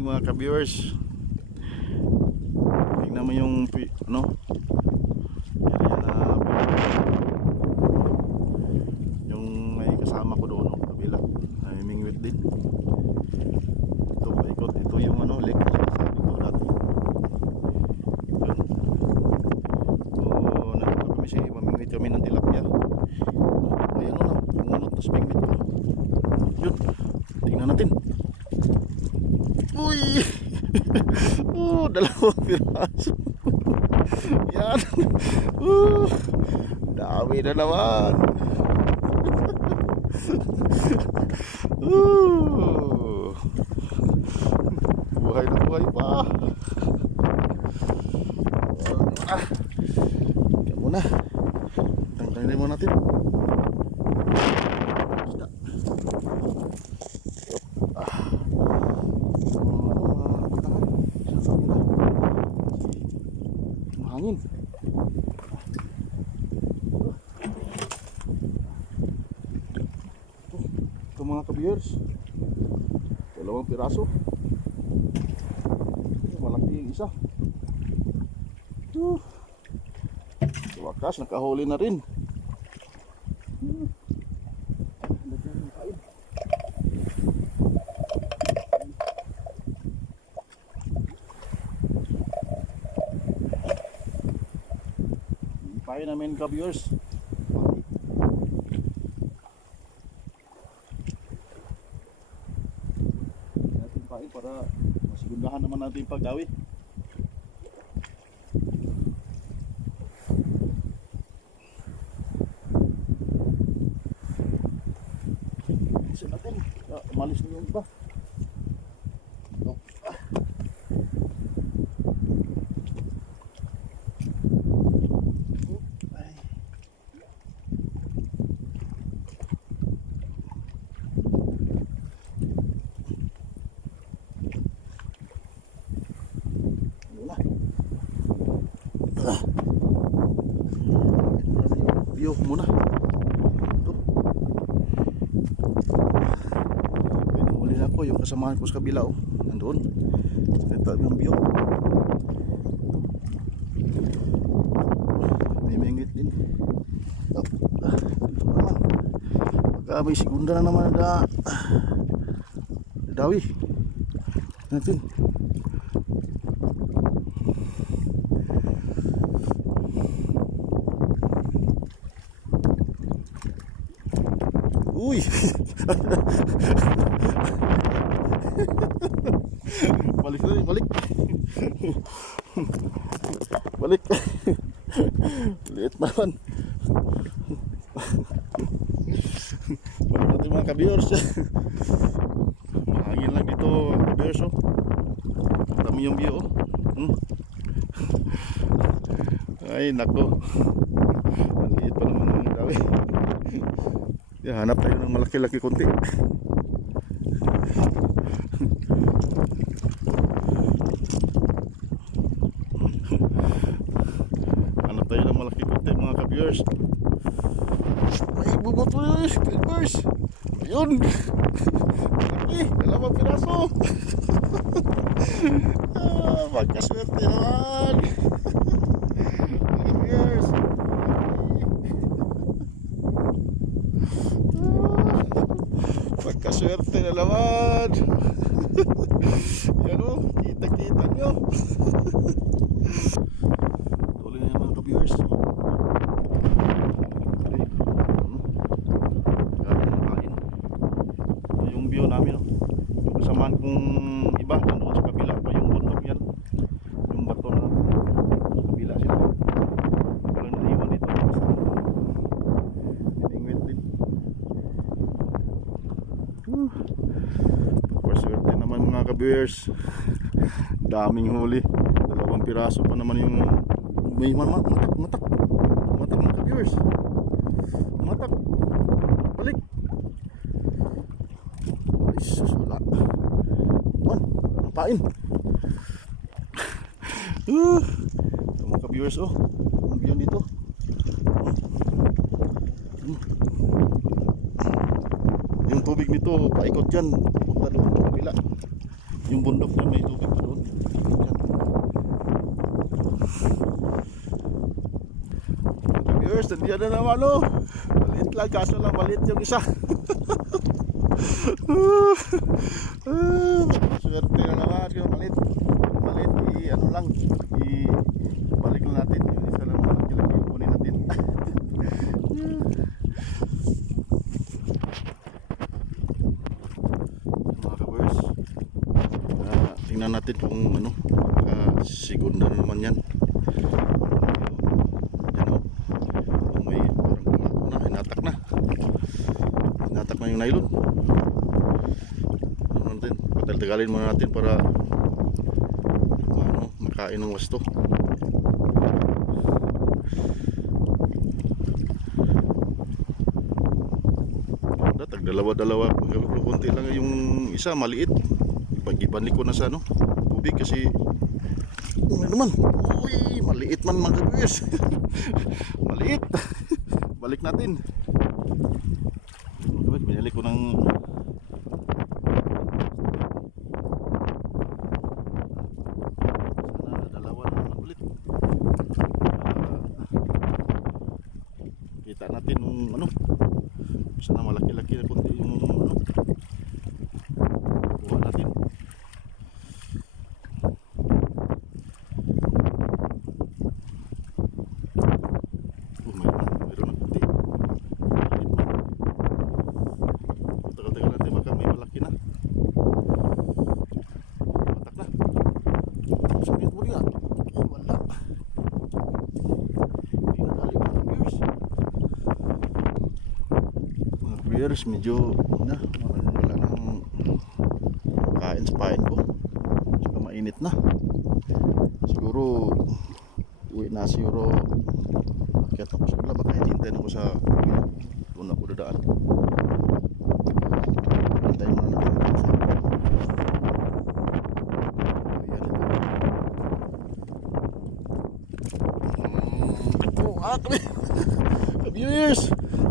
morning mga ka-viewers. Tingnan mo yung ano? Na yung may kasama ko doon ng kabila. Ay mingwit din. Ito paikot. Ito yung ano, lake na sabi ko dati. Yun. So, nandito kami si mamingwit kami ng tilapia. Oh, ayan o na. Pumunot na sa mingwit ko. Yun. Tingnan natin. Uy! oh, dalawang piraso. Yan. Uh, dami na naman. uh, buhay na buhay pa. Ah, Kaya muna. Tanggalin mo natin. Isda. Mahangin. Ito mga ka-viewers. Dalawang piraso. Malaki yung isa. Uh. Sa wakas, nakahuli na rin. Ipahin namin ka-viewers. natin pain para masigundahan naman natin yung pagdawi. Isa natin. Ah, umalis na yung iba. Oh. Ah. Ay. Wala. Ah. View muna. Ito. Pinahuli na ko yung kasamahan ko sa kabila oh. Nandoon. Ito yung view. May mingit din. Oh. Ah. May segunda na naman na dawi. Natin. Uy! balik na balik. balik. Liit naman. balik natin mga ka-viewers. Mahangin lang dito, ka-viewers oh. Dami yung view oh. Hmm. Ay, nako. Ang liit pa naman ng dawi. Yeah, hanap tayo ng malaki-laki konti. hanap tayo ng malaki konti mga ka-viewers. May bubot mo yun, ka-viewers. Ayun. Malaki, dalawang piraso. ah, magkaswerte naman. Ka-viewers. Pagkaswerte na naman. Yan o, kita-kita nyo. Tuloy na mga ka-viewers. Ay, ano? Galing ng kain. Ito yung view namin. No? Yung kasamaan kong iba, nandun sa kabila pa yung bundok yan. Yung bato na sa kabila sila. Walang naiwan dito. Iningwit din. Paswerte naman mga ka-viewers. Daming huli. Dalawang piraso pa naman yung may matak, matak. Matak mga ka-viewers. Matak. Balik. Ay, sus, wala. Man, ang pain. uh, mga ka-viewers, oh. Ang view dito. Yung tubig nito, paikot yan. Punta doon sa kabila. Yung bundok na may tubig pa doon. Viewers, nandiyan na naman oh. Maliit lang, kaso lang maliit yung isa. Ah, Swerte na naman yung maliit. Maliit, i ano lang, i balik lang natin. Yung isa lang malaki-laki, kunin natin. mga ka-viewers, ah, tingnan natin kung ano, uh, segunda na naman yan. Yan o. Kung may parang ano na, hinatak na. Hinatak na yung nylon. Ano natin, patagal-tagalin muna natin para ano, makain ng wasto. Tag dalawa-dalawa. Kunti lang yung isa, maliit. Pag-ibalik ko na sa ano, tubig kasi ano naman, uy, maliit man mga kabuyas. maliit. Balik natin. Binili ko ng sana dalawa na naman ulit. Ah, kita natin yung ano, sana malaki-laki na kunti yung ano, kuha natin. Oh, mayroon, mayroon ng kunti. Maliit man. Tagal-tagal natin baka may malaki na. Matak na. Sabi mo niya. Oh, wala. Hindi na dali mga viewers. Mga viewers, medyo na, wala nang makain sa pain ko. Saka mainit na. Siguro, uwi na siguro Akyat ako sa baka hintayin ako sa kabila. Doon ako dadaan. Hintayin muna natin ito. Mm, Oh, ah!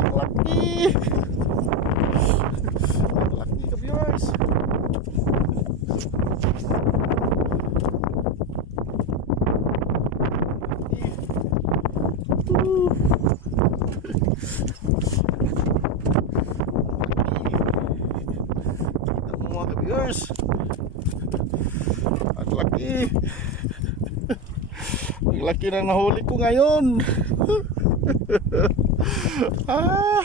Ang laki! Mo mga ka-viewers. Ang laki. Ang laki ng nahuli ko ngayon. ah. Oh,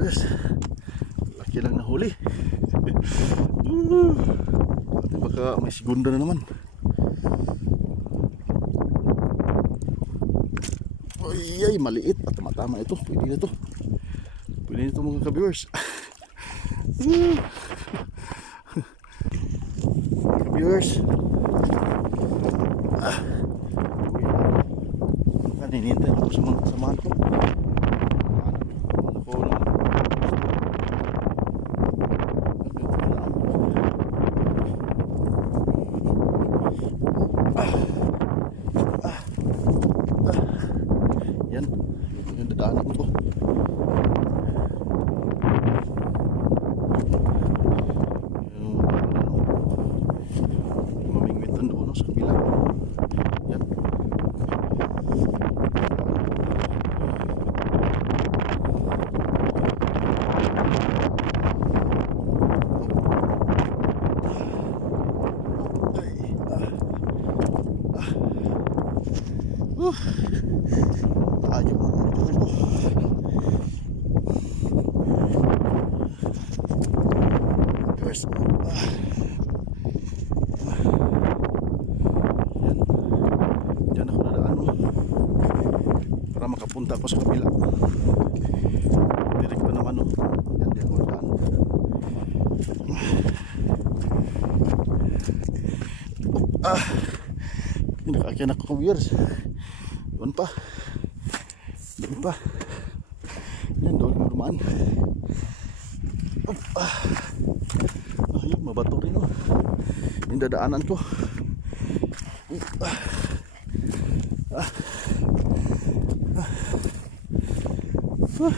viewers. Ang Laki lang nahuli. Ate baka may segunda na naman. Ay, ay, maliit. At tama-tama ito. Pwede na ito. Pwede na ito mga ka-viewers. ka-viewers. Ah. Uy, Naninintay ako sa mga kasamahan ko. Para makapunta ako sa kabila. Direct pa naman oh. Yan. Ah. Nakakyan ako viewers. Doon pa. Doon pa. Yan, doon. Up, ah. Ayun, mabato rin oh. Yung dadaanan ko. Ah. Ah. Ah. Ah.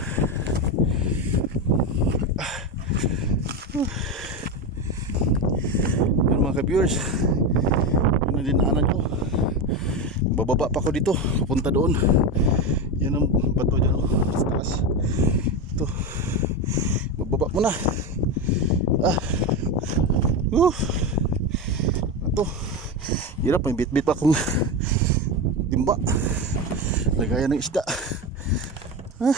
Yun mga ka-viewers. Yun ang dinaanan ko. Bababa pa ako dito. Papunta doon. Yan ang bato dyan. Oh. Sa taas. Ito. Bababa muna. Ah. Uh. Ito. Hirap. May bit-bit pa akong timba. Lagayan ng isda. Ah.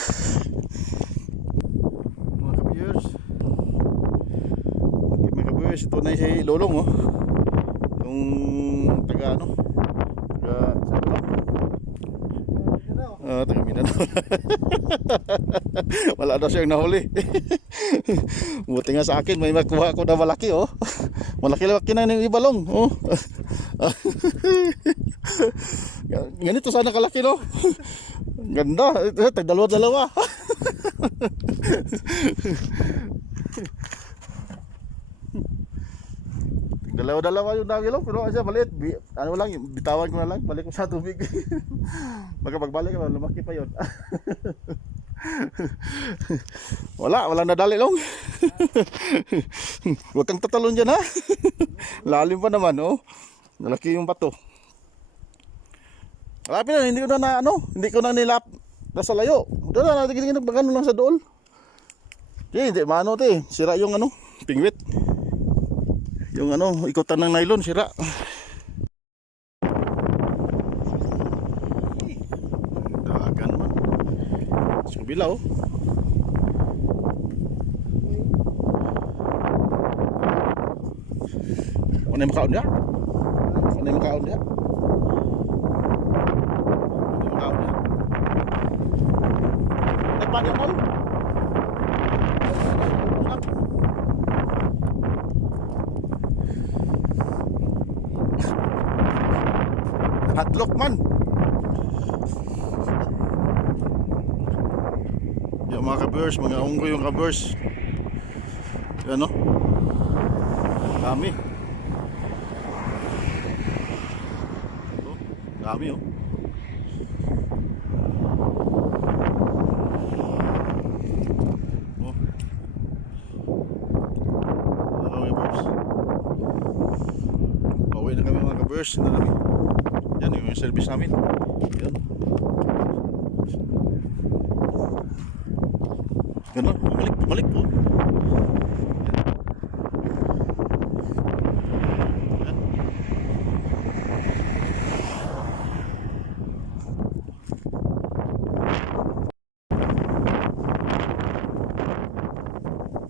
Mga ka-viewers. Okay, mga ka-viewers. Ito na si Lolong oh. Yung taga ano. Taga. Ah, taga Mindanao. Wala daw siyang nahuli. Buti nga sa akin, may makuha ako na malaki, oh. Malaki-laki na yung ibalong, oh. Ganito sana kalaki, no? Ganda, ito, tagdalawa-dalawa. Dalawa-dalawa yung dami lang, pero kasi maliit. Ano lang, bitawan ko na lang, balik ko sa tubig. Baka pagbalik ko, lumaki pa yun. wala, walang nadali lang. Huwag kang tatalon dyan ha. Lalim pa naman, oh. Nalaki yung bato. Malapit na, hindi ko na, na ano, hindi ko na nilap nasa layo. Doon na, natigil nagbagano lang sa dool. Di, hindi, maano te, sira yung ano, pingwit. Yung ano, ikutan ng nylon, sira. Dagan man. Sa kabila oh. Ano yung makaon niya? Ano yung makaon niya? Ano yung makaon niya? Nagpani ako? Hatlok man. Yung mga kabers, mga unggoy yung kabers. Yan no? Dami. Dami. Oh. Ano kami kabers? Pauwi na kami kabers. Na namin. Yan yung service namin. Yan. Ganun, bumalik, bumalik po.